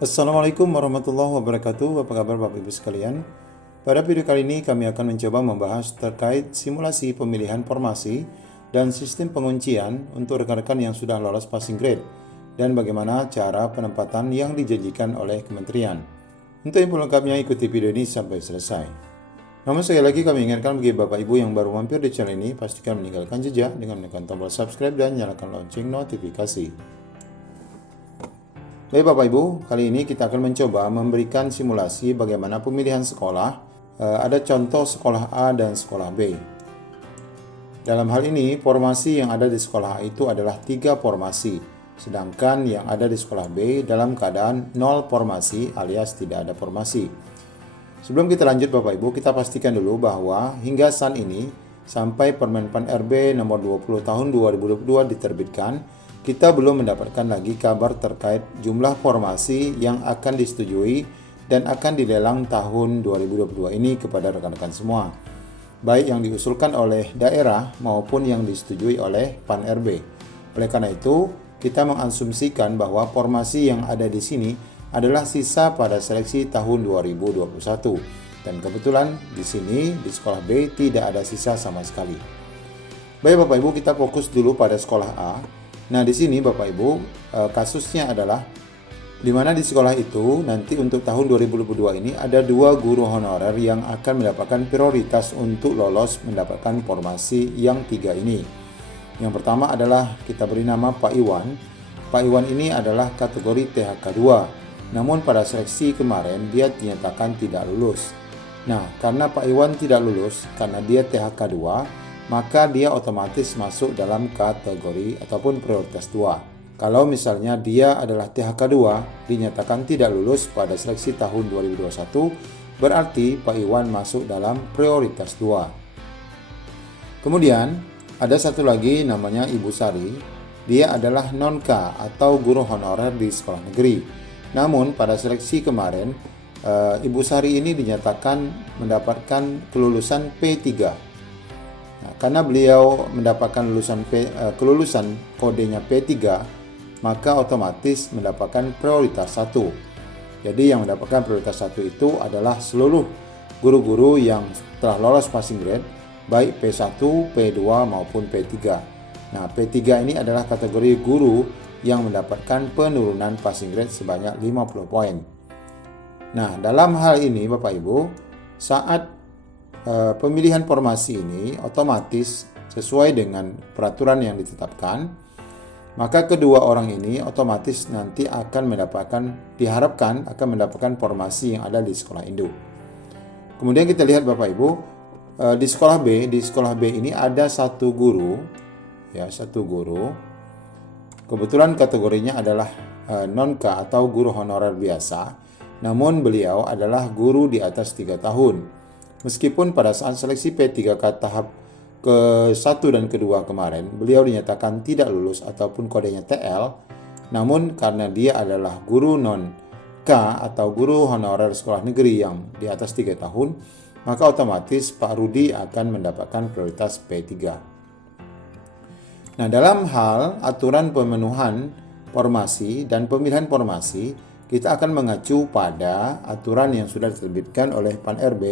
Assalamualaikum warahmatullahi wabarakatuh. Apa kabar Bapak Ibu sekalian? Pada video kali ini kami akan mencoba membahas terkait simulasi pemilihan formasi dan sistem penguncian untuk rekan-rekan yang sudah lolos passing grade dan bagaimana cara penempatan yang dijanjikan oleh kementerian. Untuk info lengkapnya ikuti video ini sampai selesai. Namun sekali lagi kami ingatkan bagi Bapak Ibu yang baru mampir di channel ini, pastikan meninggalkan jejak dengan menekan tombol subscribe dan nyalakan lonceng notifikasi. Baik Bapak Ibu, kali ini kita akan mencoba memberikan simulasi bagaimana pemilihan sekolah. Ada contoh sekolah A dan sekolah B. Dalam hal ini, formasi yang ada di sekolah A itu adalah 3 formasi, sedangkan yang ada di sekolah B dalam keadaan 0 formasi alias tidak ada formasi. Sebelum kita lanjut Bapak Ibu, kita pastikan dulu bahwa hingga saat ini, sampai Permen PAN RB nomor 20 tahun 2022 diterbitkan, kita belum mendapatkan lagi kabar terkait jumlah formasi yang akan disetujui dan akan dilelang tahun 2022 ini kepada rekan-rekan semua, baik yang diusulkan oleh daerah maupun yang disetujui oleh PAN RB. Oleh karena itu, kita mengasumsikan bahwa formasi yang ada di sini adalah sisa pada seleksi tahun 2021. Dan kebetulan di sini di sekolah B tidak ada sisa sama sekali. Baik Bapak Ibu, kita fokus dulu pada sekolah A. Nah, di sini Bapak Ibu, kasusnya adalah di mana di sekolah itu nanti untuk tahun 2022 ini ada 2 guru honorer yang akan mendapatkan prioritas untuk lolos mendapatkan formasi yang 3 ini. Yang pertama adalah kita beri nama Pak Iwan. Pak Iwan ini adalah kategori THK 2. Namun pada seleksi kemarin dia dinyatakan tidak lulus. Nah, karena Pak Iwan tidak lulus karena dia THK 2, maka dia otomatis masuk dalam kategori ataupun prioritas 2. Kalau misalnya dia adalah THK 2 dinyatakan tidak lulus pada seleksi tahun 2021, berarti Pak Iwan masuk dalam prioritas 2. Kemudian ada satu lagi namanya Ibu Sari. Dia adalah non-K atau guru honorer di sekolah negeri. Namun pada seleksi kemarin Ibu Sari ini dinyatakan mendapatkan kelulusan P3. Nah, karena beliau mendapatkan kelulusan kodenya P3, maka otomatis mendapatkan prioritas 1. Jadi yang mendapatkan prioritas 1 itu adalah seluruh guru-guru yang telah lolos passing grade, baik P1, P2 maupun P3. Nah, P3 ini adalah kategori guru yang mendapatkan penurunan passing grade sebanyak 50 poin. Nah, dalam hal ini Bapak Ibu, saat pemilihan formasi ini otomatis sesuai dengan peraturan yang ditetapkan, maka kedua orang ini otomatis nanti akan diharapkan akan mendapatkan formasi yang ada di sekolah induk. Kemudian kita lihat Bapak Ibu, di sekolah B ini ada satu guru, kebetulan kategorinya adalah non-K atau guru honorer biasa, namun beliau adalah guru di atas 3 tahun. Meskipun pada saat seleksi P3K tahap ke-1 dan ke-2 kemarin, beliau dinyatakan tidak lulus ataupun kodenya TL, namun karena dia adalah guru non-K atau guru honorer sekolah negeri yang di atas 3 tahun, maka otomatis Pak Rudi akan mendapatkan prioritas P3. Nah, dalam hal aturan pemenuhan formasi dan pemilihan formasi, kita akan mengacu pada aturan yang sudah diterbitkan oleh PAN RB,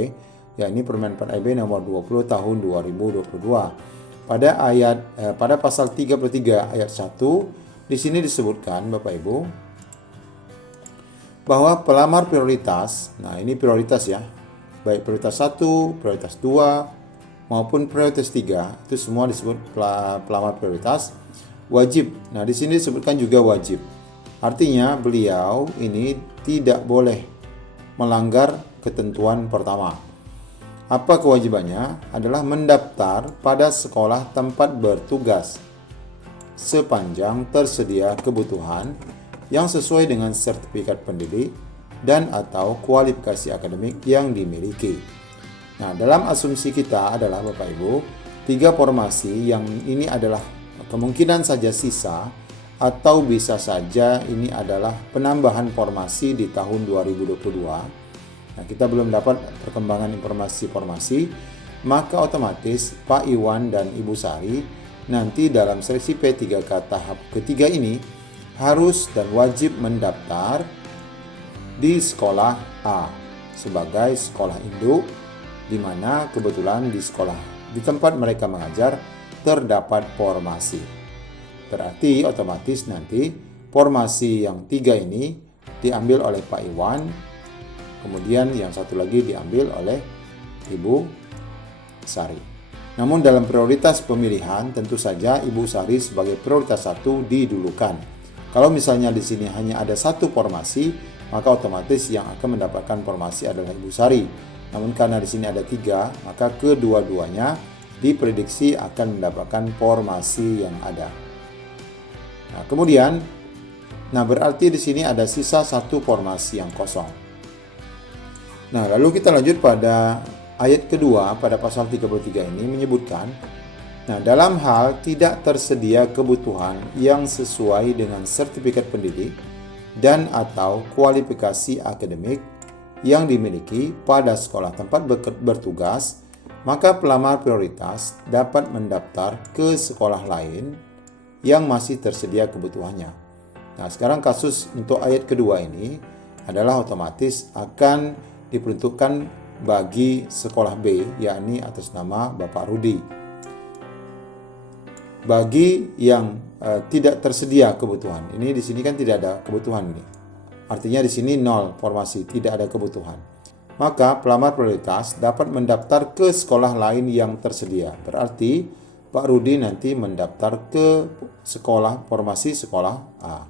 yakni Permen PAN RB nomor 20 tahun 2022. Pada pasal 33 ayat 1 di sini disebutkan Bapak Ibu bahwa pelamar prioritas, nah ini prioritas ya, baik prioritas 1, prioritas 2 maupun prioritas 3, itu semua disebut pelamar prioritas wajib. Nah, di sini disebutkan juga wajib. Artinya beliau ini tidak boleh melanggar ketentuan pertama. Apa kewajibannya? Adalah mendaftar pada sekolah tempat bertugas sepanjang tersedia kebutuhan yang sesuai dengan sertifikat pendidik dan atau kualifikasi akademik yang dimiliki. Nah, dalam asumsi kita adalah Bapak Ibu, 3 formasi yang ini adalah kemungkinan saja sisa atau bisa saja ini adalah penambahan formasi di tahun 2022. Nah, kita belum dapat perkembangan informasi-formasi, maka otomatis Pak Iwan dan Ibu Sari nanti dalam seleksi P3K tahap ketiga ini harus dan wajib mendaftar di sekolah A sebagai sekolah induk, di mana kebetulan di tempat mereka mengajar terdapat formasi. Berarti otomatis nanti formasi yang 3 ini diambil oleh Pak Iwan, kemudian yang satu lagi diambil oleh Ibu Sari. Namun dalam prioritas pemilihan tentu saja Ibu Sari sebagai prioritas 1 didulukan. Kalau misalnya di sini hanya ada satu formasi, maka otomatis yang akan mendapatkan formasi adalah Ibu Sari. Namun karena di sini ada 3, maka kedua-duanya diprediksi akan mendapatkan formasi yang ada. Nah, kemudian, berarti di sini ada sisa satu formasi yang kosong. Nah, lalu kita lanjut pada ayat kedua pada pasal 33 ini menyebutkan, dalam hal tidak tersedia kebutuhan yang sesuai dengan sertifikat pendidik dan atau kualifikasi akademik yang dimiliki pada sekolah tempat bertugas, maka pelamar prioritas dapat mendaftar ke sekolah lain yang masih tersedia kebutuhannya. Nah, sekarang kasus untuk ayat kedua ini adalah otomatis akan diperuntukkan bagi sekolah B, yakni atas nama Bapak Rudi. Bagi yang tidak tersedia kebutuhan, ini di sini kan tidak ada kebutuhan ini. Artinya di sini 0 formasi, tidak ada kebutuhan. Maka pelamar prioritas dapat mendaftar ke sekolah lain yang tersedia. Berarti Pak Rudi nanti mendaftar ke formasi sekolah A.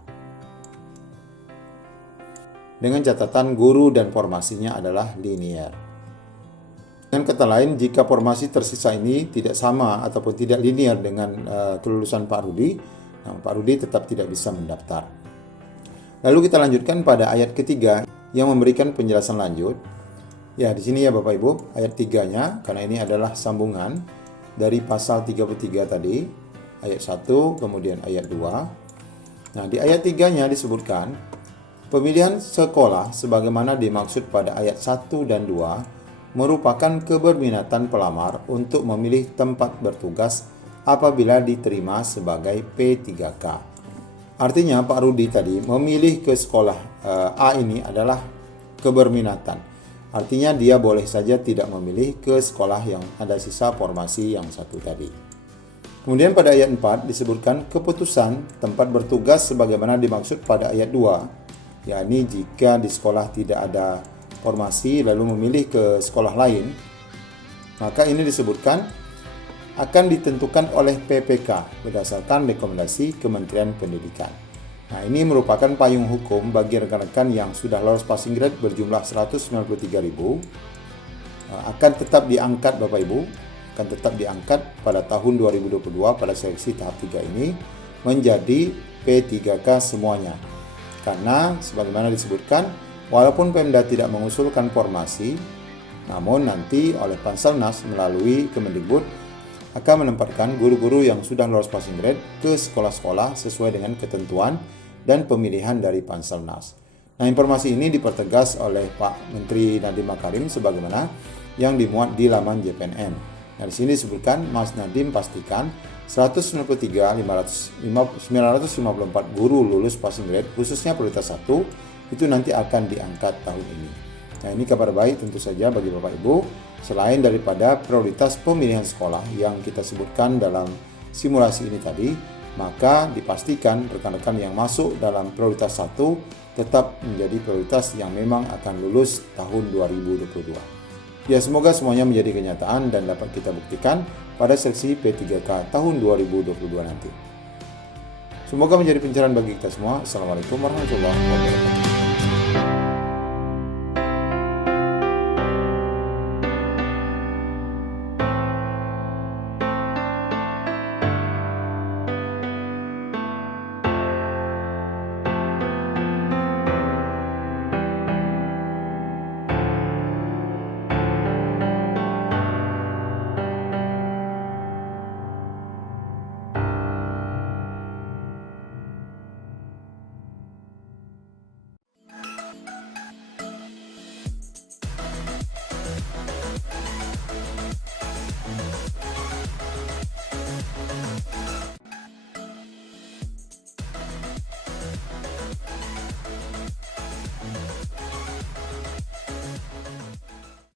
Dengan catatan guru dan formasinya adalah linear. Dengan kata lain, jika formasi tersisa ini tidak sama ataupun tidak linear dengan kelulusan Pak Rudi, Pak Rudi tetap tidak bisa mendaftar. Lalu kita lanjutkan pada ayat ketiga yang memberikan penjelasan lanjut. Ya, di sini ya Bapak Ibu, ayat 3-nya, karena ini adalah sambungan dari pasal 33 tadi, ayat 1, kemudian ayat 2. Nah, di ayat 3-nya disebutkan, pemilihan sekolah sebagaimana dimaksud pada ayat 1 dan 2 merupakan keberminatan pelamar untuk memilih tempat bertugas apabila diterima sebagai P3K. Artinya Pak Rudi tadi memilih ke sekolah A ini adalah keberminatan. Artinya dia boleh saja tidak memilih ke sekolah yang ada sisa formasi yang satu tadi. Kemudian pada ayat 4 disebutkan keputusan tempat bertugas sebagaimana dimaksud pada ayat 2, yakni jika di sekolah tidak ada formasi lalu memilih ke sekolah lain, maka ini disebutkan akan ditentukan oleh PPK berdasarkan rekomendasi Kementerian Pendidikan. Nah, ini merupakan payung hukum bagi rekan-rekan yang sudah lolos passing grade berjumlah 193.000 akan tetap diangkat Bapak Ibu, akan tetap diangkat pada tahun 2022 pada seleksi tahap 3 ini menjadi P3K semuanya. Karena sebagaimana disebutkan, walaupun Pemda tidak mengusulkan formasi, namun nanti oleh Panselnas melalui Kemendikbud akan menempatkan guru-guru yang sudah lolos passing grade ke sekolah-sekolah sesuai dengan ketentuan dan pemilihan dari Panselnas. Nah, informasi ini dipertegas oleh Pak Menteri Nadiem Makarim sebagaimana yang dimuat di laman JPNM. Nah, di sini disebutkan Mas Nadiem pastikan 193.954 guru lulus passing grade khususnya prioritas 1 itu nanti akan diangkat tahun ini. Nah, ini kabar baik tentu saja bagi Bapak Ibu, selain daripada prioritas pemilihan sekolah yang kita sebutkan dalam simulasi ini tadi, maka dipastikan rekan-rekan yang masuk dalam prioritas 1 tetap menjadi prioritas yang memang akan lulus tahun 2022. Ya, semoga semuanya menjadi kenyataan dan dapat kita buktikan pada seleksi P3K tahun 2022 nanti. Semoga menjadi pencerahan bagi kita semua. Assalamualaikum warahmatullahi wabarakatuh.